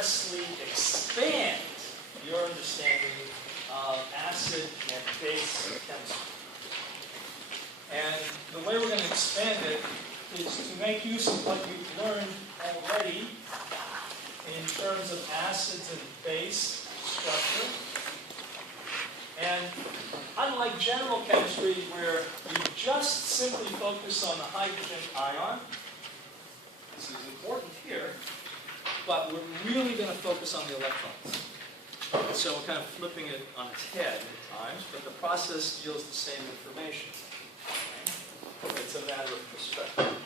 expressly expand your understanding of acid and base chemistry. And the way we're going to expand it is to make use of what you've learned already in terms of acids and base structure. And unlike general chemistry, where you just simply focus on the hydrogen ion, this is important here, but we're really going to focus on the electrons. So we're kind of flipping it on its head at times, but the process yields the same information. It's a matter of perspective.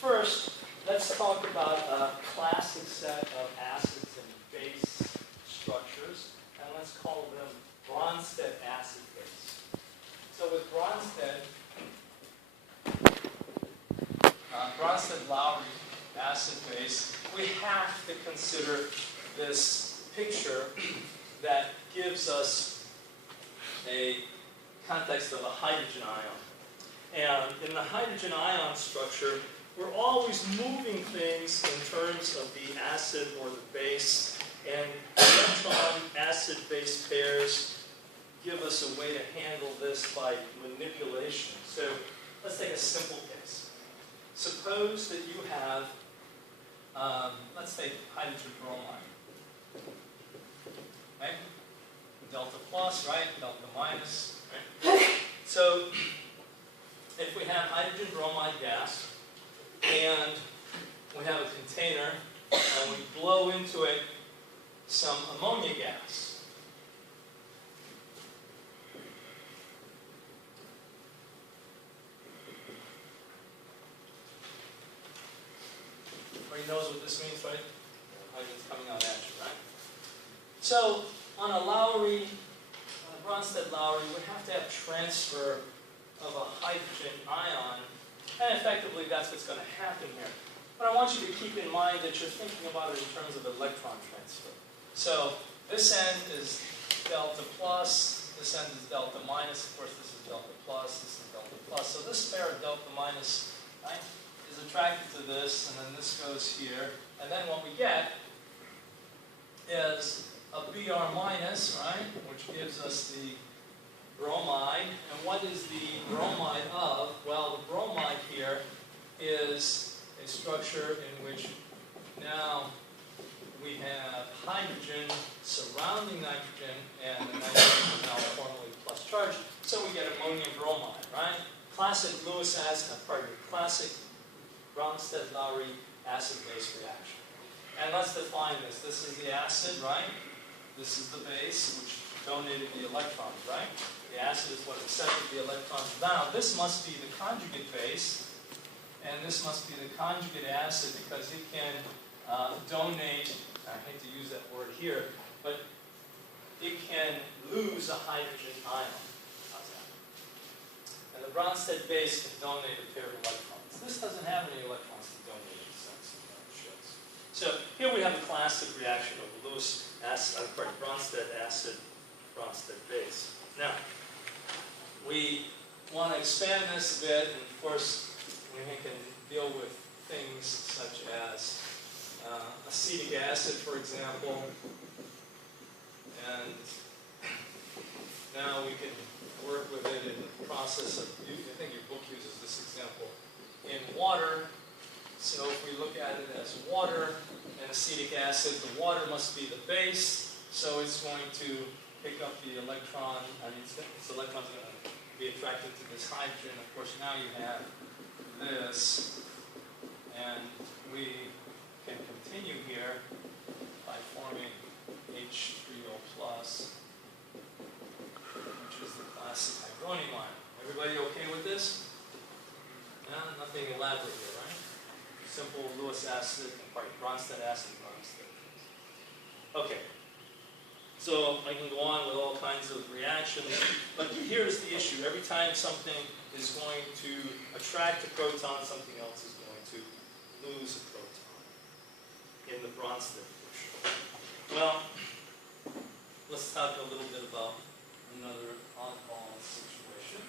First, let's talk about a classic set of acids and base structures, and let's call them Bronsted acid base. So with Bronsted-Lowry acid base, we have to consider this picture that gives us a context of a hydrogen ion. And in the hydrogen ion structure, we're always moving things in terms of the acid or the base, and electron-acid-base pairs give us a way to handle this by manipulation. So let's take a simple case. Suppose that you have, let's take hydrogen bromide. Right? Delta plus, right? Delta minus, right? So if we have hydrogen bromide gas, and we have a container, and we blow into it some ammonia gas. Everybody knows what this means, right? Hydrogen's coming out at you, right? So on a Lowry, Bronsted-Lowry, we have to have transfer of a hydrogen ion, and effectively that's what's going to happen here. But I want you to keep in mind that you're thinking about it in terms of electron transfer. So this end is delta plus, this end is delta minus, of course this is delta plus, this is delta plus. So this pair of delta minus, right, is attracted to this, and then this goes here. And then what we get is a Br minus, right, which gives us the bromide. And what is the bromide of? Well, the bromide here is a structure in which now we have hydrogen surrounding nitrogen, and the nitrogen is now formally plus charged. So we get ammonium bromide, right? Classic Lewis acid, classic Bronsted-Lowry acid-base reaction. And let's define this. This is the acid, right? This is the base, which donated the electrons, right? The acid is what accepted the electrons. Now, this must be the conjugate base, and this must be the conjugate acid because it can donate, I hate to use that word here, but it can lose a hydrogen ion. How's that? And the Bronsted base can donate a pair of electrons. This doesn't have any electrons to donate in the sense of ships. So here we have a classic reaction of Lewis acid, Bronsted acid, Bronsted base. Now, we want to expand this a bit, and of course, we can deal with things such as acetic acid, for example, and now we can work with it in the process of, I think your book uses this example, in water. So if we look at it as water and acetic acid, the water must be the base, so it's going to pick up the electron, this electron's going to be attracted to this hydrogen. Of course, now you have this, and we can continue here by forming H3O+, which is the classic hydronium ion. Everybody okay with this? No, nothing elaborate here, right? Simple Lewis acid, Bronsted acid, Bronsted. Okay. So I can go on with all kinds of reactions, but here's the issue. Every time something is going to attract a proton, something else is going to lose a proton in the Bronsted picture. Well, let's talk a little bit about another oddball situation.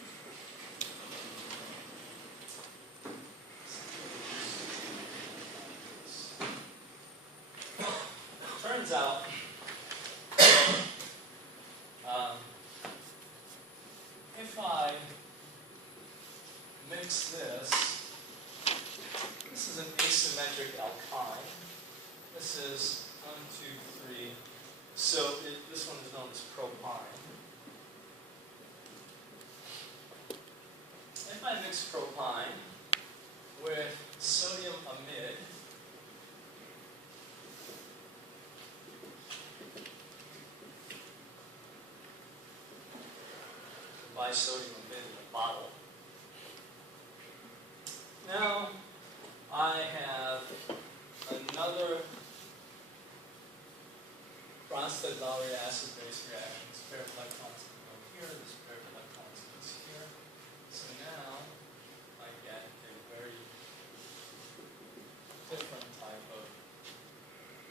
turns out if I mix this is an asymmetric alkyne. This is 1, 2, 3. So this one is known as propine. If I mix propine with sodium amide, buy sodium amide in a bottle. Now I have another Bronsted-Lowry acid-base reaction. This pair of electrons can go here, this pair of electrons goes here. So now I get a very different type of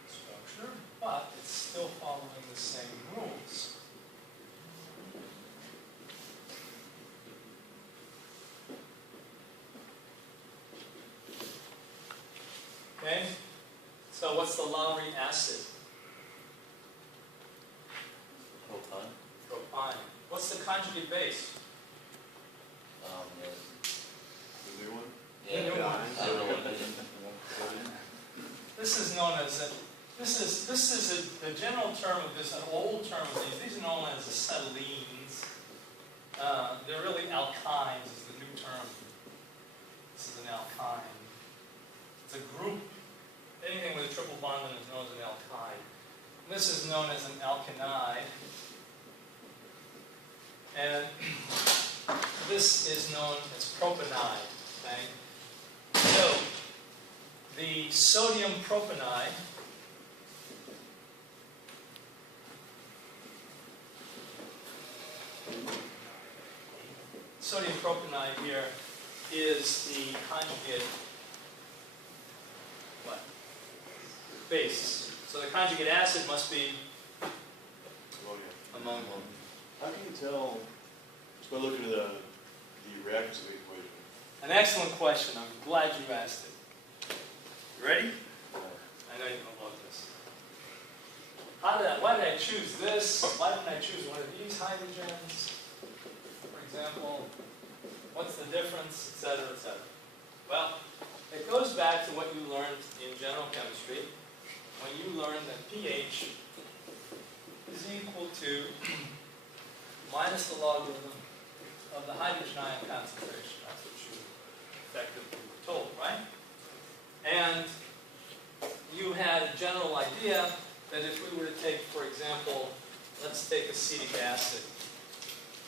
structure, but it's still following the same rules. Okay, so what's the Lowry acid? Propine. Propine. What's the conjugate base? The new one? The new one. I don't know what it is. This is known as this is the general term of this, an old term of these. These are known as acetylenes. They're really alkynes is the new term. This is an alkyne. It's a group. Anything with a triple bond in it is known as an alkyne. This is known as an alkanide. And this is known as propanide. Okay? So, the sodium propanide here is the conjugate what? Base. So the conjugate acid must be ammonia. How can you tell, just by looking at the reactants of the equation? An excellent question. I'm glad you asked it. You ready? I know you know about this. Why did I choose this? Why didn't I choose one of these hydrogens? For example, what's the difference, etc., etc. Well, it goes back to what you learned in general chemistry when you learned that pH is equal to minus the logarithm of the hydrogen ion concentration. That's what you effectively were told, right? And you had a general idea that if we were to take, for example, let's take acetic acid.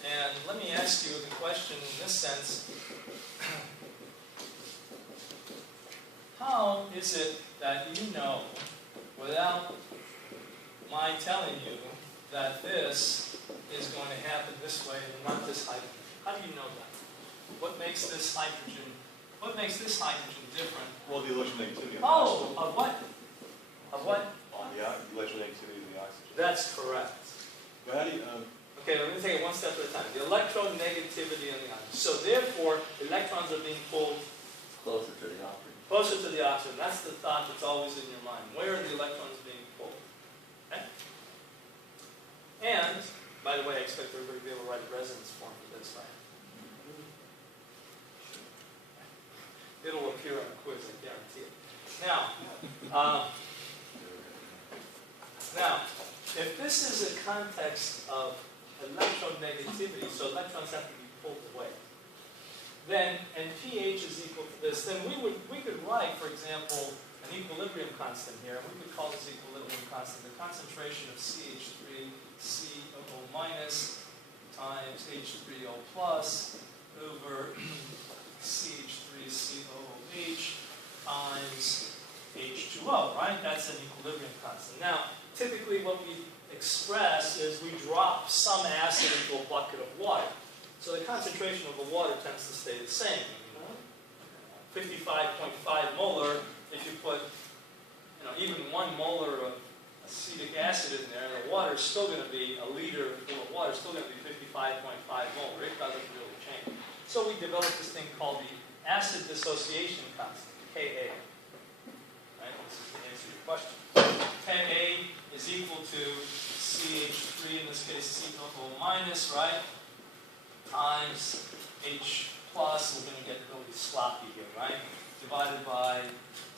And let me ask you the question in this sense. How is it that you know, without my telling you, that this is going to happen this way and not this hydrogen? How do you know that? What makes this hydrogen different? Well, the electronegativity. Oh, of what? Of what? The electronegativity of the oxygen. That's correct. But how do you, Okay, let me take it one step at a time. The electronegativity of the ion. So therefore, electrons are being pulled Closer to the oxygen. closer to the oxygen. That's the thought that's always in your mind. Where are the electrons being pulled? Okay? And, by the way, I expect everybody to be able to write a resonance form for this, right? It'll appear on the quiz, I guarantee it. Now, if this is a context of electronegativity, so electrons have to be pulled away, then, and pH is equal to this, then we could write, for example, an equilibrium constant here. We could call this equilibrium constant the concentration of CH3COO minus times H3O plus over CH3COOH times H2O, right? That's an equilibrium constant. Now, typically what we express is we drop some acid into a bucket of water. So the concentration of the water tends to stay the same. 55.5 molar, if you put even 1 molar of acetic acid in there, the water is still going to be, a liter full of water is still going to be 55.5 molar. It doesn't really change. So we developed this thing called the acid dissociation constant, Ka. Right? This is to answer your question. Ka is times H plus, we're going to get really sloppy here, right? Divided by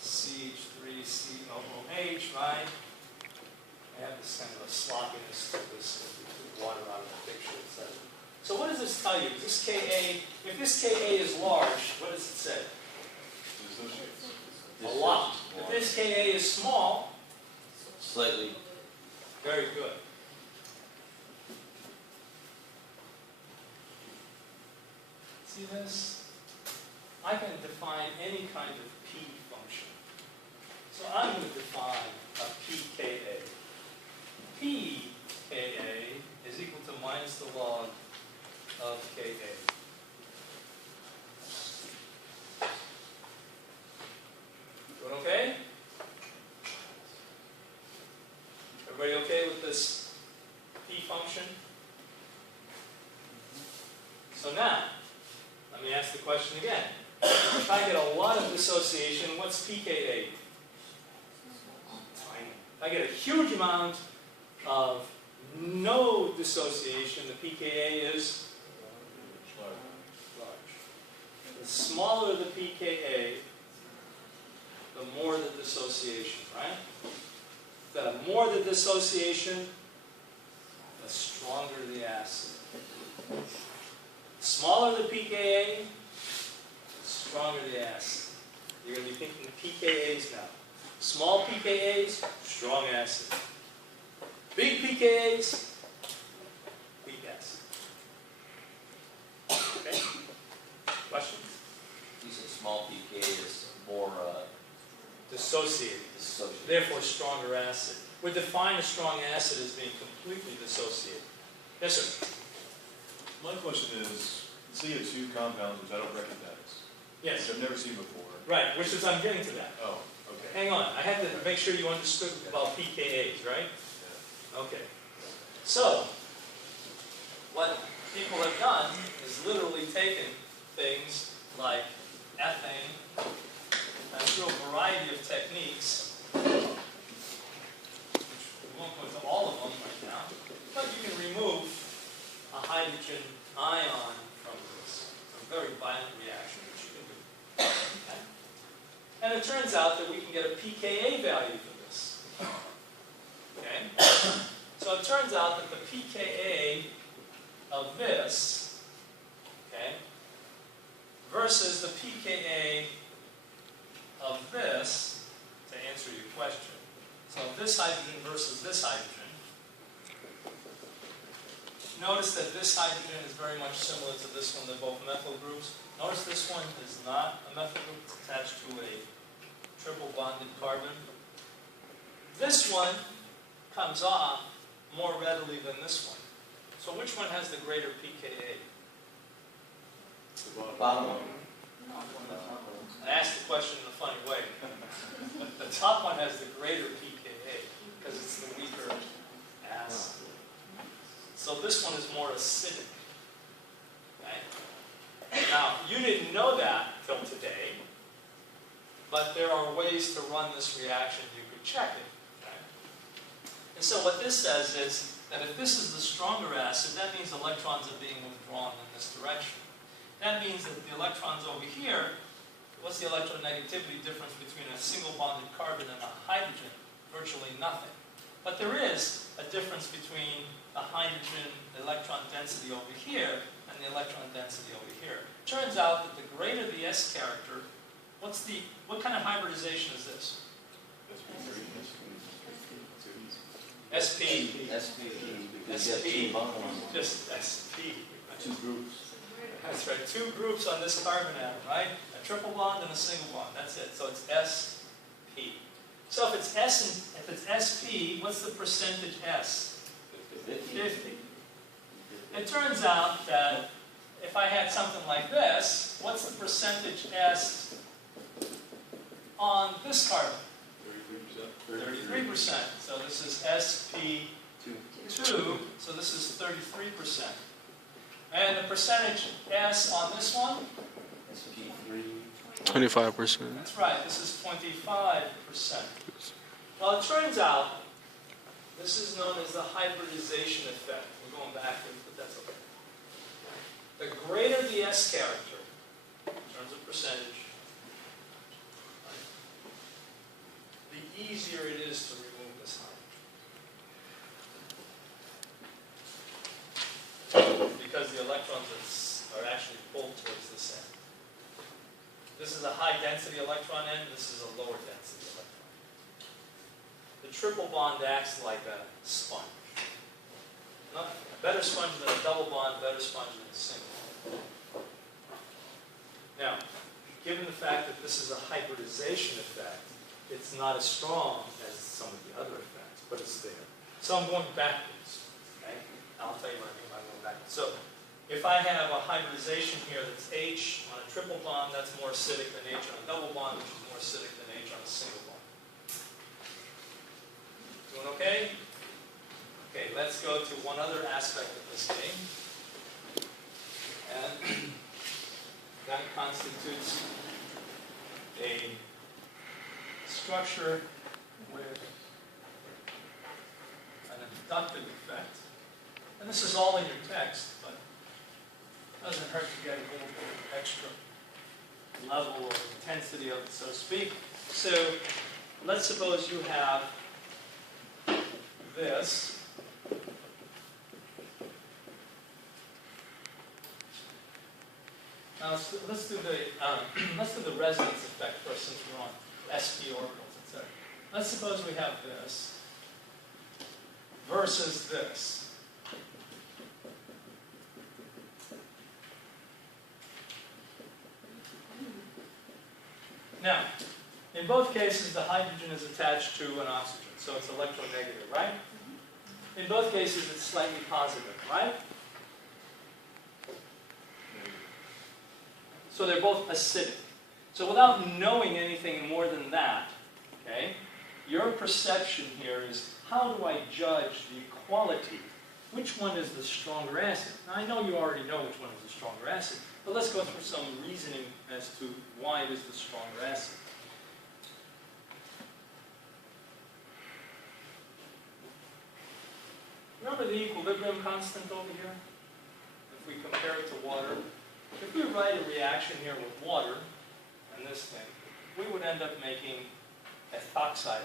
CH3COOH, right? I have this kind of a sloppiness to this, if we took water out of the picture, etc. So what does this tell you? Is this Ka, if this Ka is large, what does it say? A lot. If this Ka is small, Slightly. very good. See this? I can define any kind of P function. So I'm going to define a pKa. pKa is equal to minus the log of Ka. Doing okay? Everybody okay with this P function? So now, let me ask the question again. If I get a lot of dissociation, what's pKa? Tiny. If I get a huge amount of no dissociation, the pKa is large. The smaller the pKa, the more the dissociation, right? The more the dissociation, the stronger the acid. The smaller the pKa, the stronger the acid. You're going to be thinking pKa's now. Small pKa's, strong acid. Big pKa's, weak acid. Okay? Questions? You said small pK is more Dissociated. dissociated. Therefore, stronger acid. We define a strong acid as being completely dissociated. Yes, sir? My question is, see you have two compounds which I don't recognize, Yes. which I've never seen before. Right, which is, I'm getting to that. Oh, okay. Hang on, I had to make sure you understood about pKa's, right? Okay. So, what people have done is literally taken things like ethane and through a variety of techniques, which we won't go into all of them right now, but you can remove a hydrogen ion from this. It's a very violent reaction, which you can do. Okay? And it turns out that we can get a pKa value for this. Okay? So it turns out that the pKa of this, okay, versus the pKa of this, to answer your question. So this hydrogen versus this hydrogen. Notice that this hydrogen is very much similar to this one. They're both methyl groups. Notice this one is not a methyl group. It's attached to a triple bonded carbon. This one comes off more readily than this one. So which one has the greater pKa? Bottom one. I asked the question in a funny way. The top one has the greater pKa because it's the weaker acid. So this one is more acidic. Okay? Now, you didn't know that till today, but there are ways to run this reaction. You could check it. Okay? And so what this says is that if this is the stronger acid, that means electrons are being withdrawn in this direction. That means that the electrons over here, what's the electronegativity difference between a single bonded carbon and a hydrogen? Virtually nothing. But there is a difference between the hydrogen electron density over here and the electron density over here. Turns out that the greater the S character, what kind of hybridization is this? SP. SP. Because you have SP. two bonds. Just SP. Two groups. That's right. Two groups on this carbon atom, right? A triple bond and a single bond. That's it. So it's SP. So if it's SP, what's the percentage S? 50. It turns out that if I had something like this, what's the percentage S on this carbon? 33%. So this is SP2, so this is 33%. And the percentage S on this one? SP3. 25%. That's right, this is 25%. Well, it turns out this is known as the hybridization effect. We're going backwards, but that's okay. the greater the S character, in terms of percentage, the easier it is to remove this hydrogen. Because the electrons are actually pulled towards this end. This is a high density electron end, this is a lower density electron. The triple bond acts like a sponge. Not a better sponge than a double bond, better sponge than a single bond. Now, given the fact that this is a hybridization effect, it's not as strong as some of the other effects, but it's there. So I'm going backwards. Okay? I'll tell you what I mean by going backwards. So if I have a hybridization here that's H on a triple bond, that's more acidic than H on a double bond, which is more acidic than H on a single bond. Doing okay? Okay, let's go to one other aspect of this game. And that constitutes a structure with an inductive effect. And this is all in your text, but it doesn't hurt to get a little bit of extra level of intensity of it, so to speak. So let's suppose you have this. Now let's do the resonance effect first, since we're on sp orbitals, etc. Let's suppose we have this versus this. Now, in both cases, the hydrogen is attached to an oxygen, so it's electronegative, right? In both cases, it's slightly positive, right? So they're both acidic. So without knowing anything more than that, okay, your perception here is, how do I judge the quality? Which one is the stronger acid? Now, I know you already know which one is the stronger acid, but let's go through some reasoning as to why it is the stronger acid. Remember the equilibrium constant over here? If we compare it to water, if we write a reaction here with water and this thing, we would end up making ethoxide ion.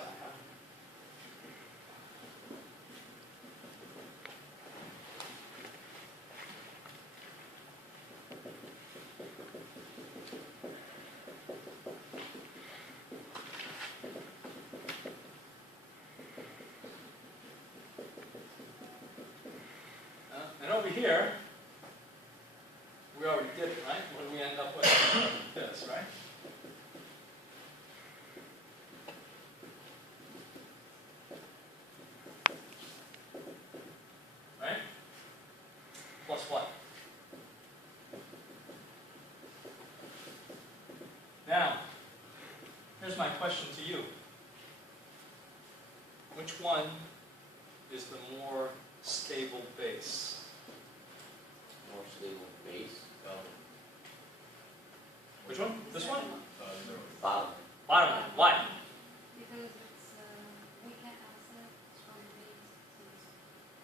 And over here, we already did it, right? What do we end up with? This, right? Right? Plus what? Now, here's my question to you. Which one is the more stable base? More stable base. Which one? This one? Bottom. Bottom one. Why? Because it's weak acid, strong base.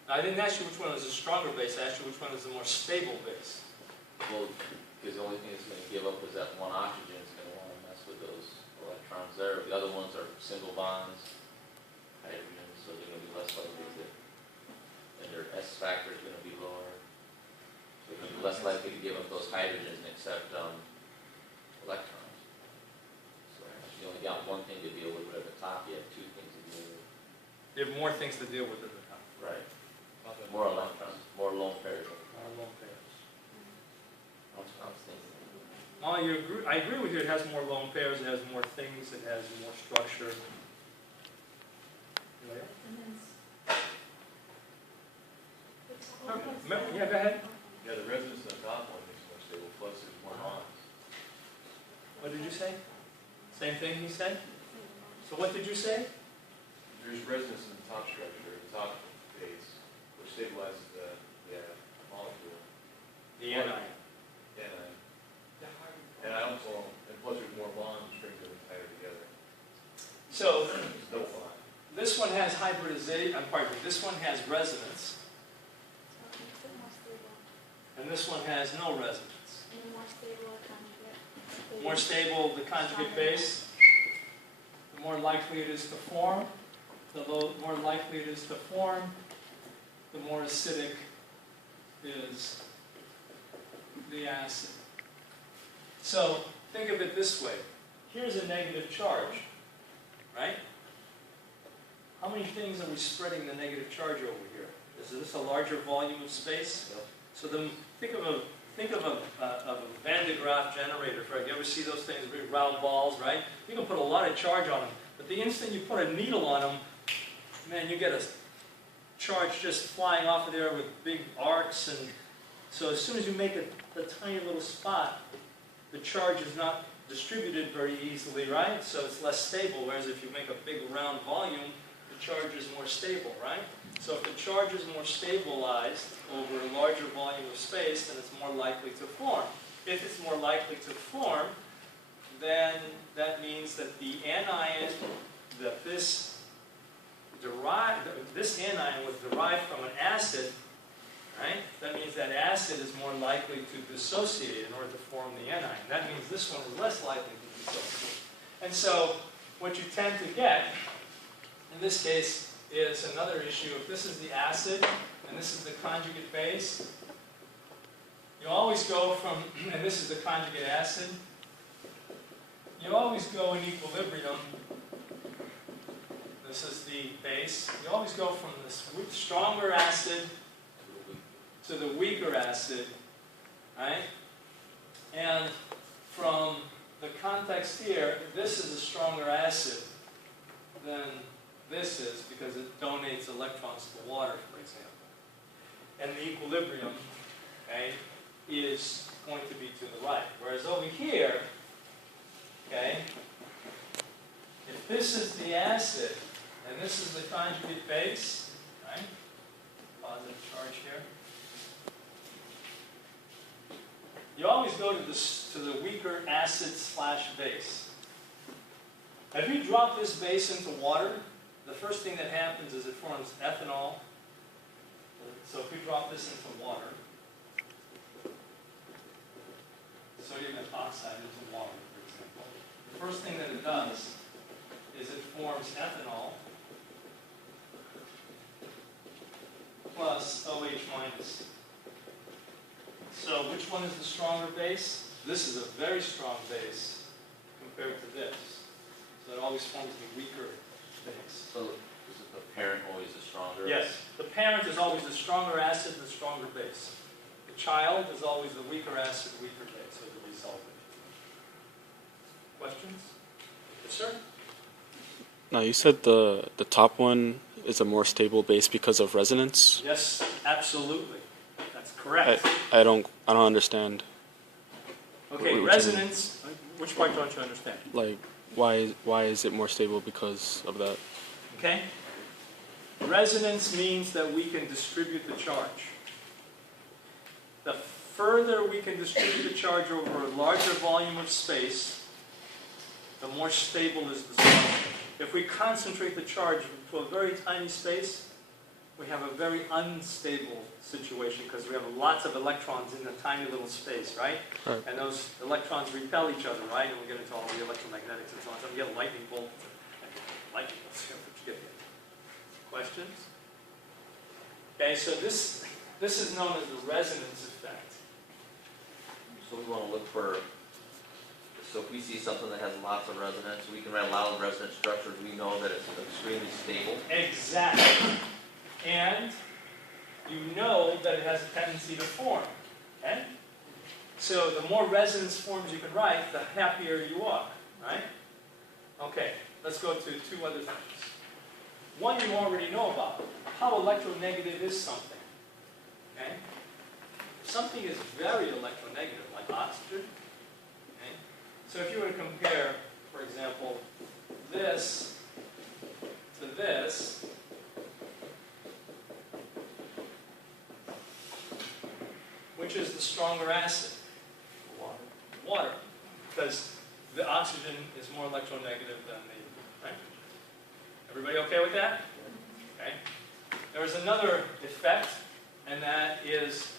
I didn't ask you which one is the stronger base. I asked you which one is the more stable base. Well, because the only thing it's going to give up is that one oxygen is going to want to mess with those electrons there. The other ones are single bonds, hydrogen, so they're going to be less likely to, and their S factor is going to be lower. So they're going to be less likely to give up those hydrogens and accept electrons. So you only got one thing to deal with, but at the top you have two things to deal with. You have more things to deal with at the time. Right. More electrons, more lone pairs. More lone pairs. That's what I was thinking. Well, I agree with you. It has more lone pairs. It has more things. It has more structure. And then Yeah, go ahead. Yeah, the resonance on the top one makes it more stable, plus there's more bonds. What did you say? Same thing he said? So what did you say? There's resonance in the top structure, the top base, which stabilizes the molecule. The anion. And I also, and plus there's more bonds, which brings them tighter together. So It's double bond. this one has hybridization. Pardon me. This one has resonance, and this one has no resonance. And the more stable the conjugate. The more stable the conjugate base, the more likely it is to form. The more likely it is to form, the more acidic is the acid. So think of it this way. Here's a negative charge, right? How many things are we spreading the negative charge over here? Is this a larger volume of space? Yep. So then think of a Van de Graaff generator. You ever see those things, big round balls, right? You can put a lot of charge on them, but the instant you put a needle on them, man, you get a charge just flying off of there with big arcs, and so as soon as you make a tiny little spot, the charge is not distributed very easily, right? So it's less stable, whereas if you make a big round volume, the charge is more stable, right? So if the charge is more stabilized over a larger volume of space, then it's more likely to form. If it's more likely to form, then that means that the anion, that this anion was derived from an acid, right? That means that acid is more likely to dissociate in order to form the anion. That means this one is less likely to dissociate. And so what you tend to get, in this case, is another issue. If this is the acid and this is the conjugate base, you always go from, and this is the conjugate acid, you always go in equilibrium. This is the base. You always go from this stronger acid to the weaker acid, right? And from the context here, this is a stronger acid than this is because it donates electrons to water, for example. And the equilibrium, okay, is going to be to the right. Whereas over here, okay, if this is the acid and this is the conjugate base, right? Positive charge here. You always go to the weaker acid / base. If you drop this base into water, the first thing that happens is it forms ethanol. So if we drop this into water, sodium oxide into water, for example, the first thing that it does is it forms ethanol plus OH minus. So which one is the stronger base? This is a very strong base compared to this. So it always forms the weaker base. So is it the parent always the stronger? Yes, the parent is always the stronger acid and the stronger base. The child is always the weaker acid, weaker base, as a result. Questions? Yes, sir? Now you said the top one is a more stable base because of resonance. Yes, absolutely. That's correct. I don't understand. Okay, Which resonance. Which part don't you understand? Like why is it more stable because of that? Okay. Resonance means that we can distribute the charge. The further we can distribute the charge over a larger volume of space, the more stable is the solution. If we concentrate the charge to a very tiny space, we have a very unstable situation because we have lots of electrons in a tiny little space, right? Right. And those electrons repel each other, right? And we get into all the electromagnetics and so on. So we get lightning bolts. Lightning bolts. Questions? Okay, so this is known as the resonance effect. So we want to look for, so if we see something that has lots of resonance, we can write a lot of resonance structures, we know that it's extremely stable. Exactly. And you know that it has a tendency to form. Okay? So the more resonance forms you can write, the happier you are. Right? Okay, let's go to two other things. One you already know about. How electronegative is something? Okay? If something is very electronegative, like oxygen. Okay? So if you were to compare, for example, this to this, which is the stronger acid? Water. Water. Because the oxygen is more electronegative than the, right? Everybody okay with that? Okay. There is another effect, and that is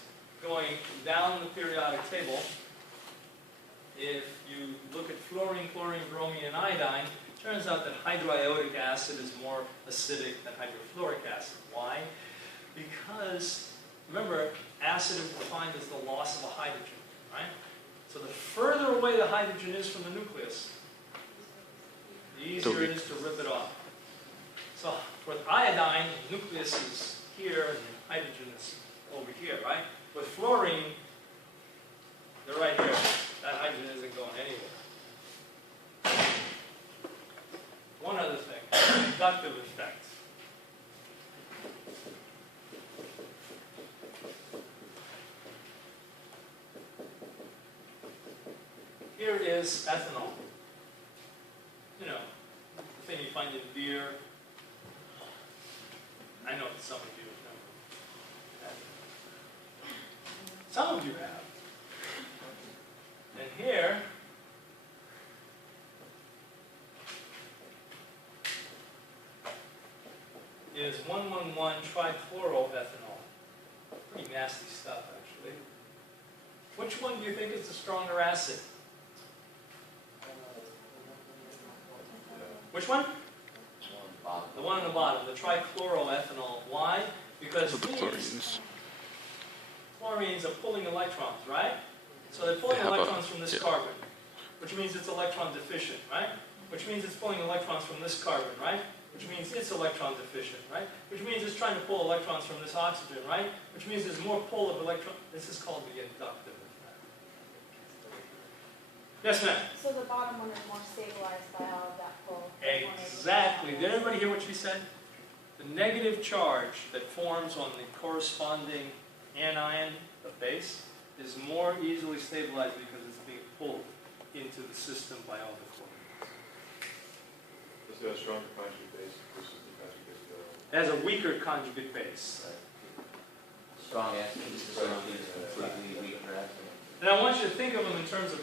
going down the periodic table, if you look at fluorine, chlorine, bromine, and iodine, it turns out that hydroiodic acid is more acidic than hydrofluoric acid. Why? Because, remember, acid is defined as the loss of a hydrogen, right? So the further away the hydrogen is from the nucleus, the easier it is to rip it off. So with iodine, the nucleus is here and the hydrogen is over here, right? With fluorine, they're right here. That hydrogen isn't going anywhere. One other thing, conductive effect. Here is ethanol. You know, the thing you find in beer. I know that some of you have. Some of you have. And here is 1,1,1-trichloroethanol. Pretty nasty stuff, actually. Which one do you think is the stronger acid? Which one? The one on the bottom, the trichloroethanol. Why? Because The these chlorines. chlorines are pulling electrons, right? So they're pulling They have a- electrons from this yeah. carbon, which means it's electron deficient, right? Which means it's pulling electrons from this carbon, right? Which means it's electron deficient, right? Which means it's trying to pull electrons from this oxygen, right? Which means there's more pull of electrons. This is called the inductive effect. Yes, ma'am? So the bottom one is more stabilized by all of that pull. Exactly. Did everybody hear what she said? The negative charge that forms on the corresponding anion, the base, is more easily stabilized because it's being pulled into the system by all the chlorines. Does it have a stronger conjugate base versus the conjugate base of It has a weaker conjugate base. Strong acid is completely weaker acid. And I want you to think of them in terms of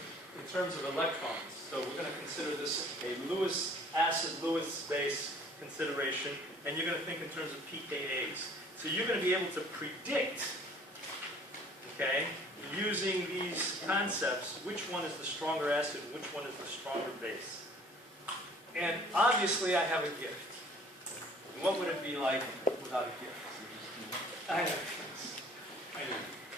electrons. So we're going to consider this a Lewis acid, Lewis base consideration, and you're going to think in terms of pKa's. So you're going to be able to predict, okay, using these concepts, which one is the stronger acid, which one is the stronger base. And obviously I have a gift. And what would it be like without a gift? I know. I know.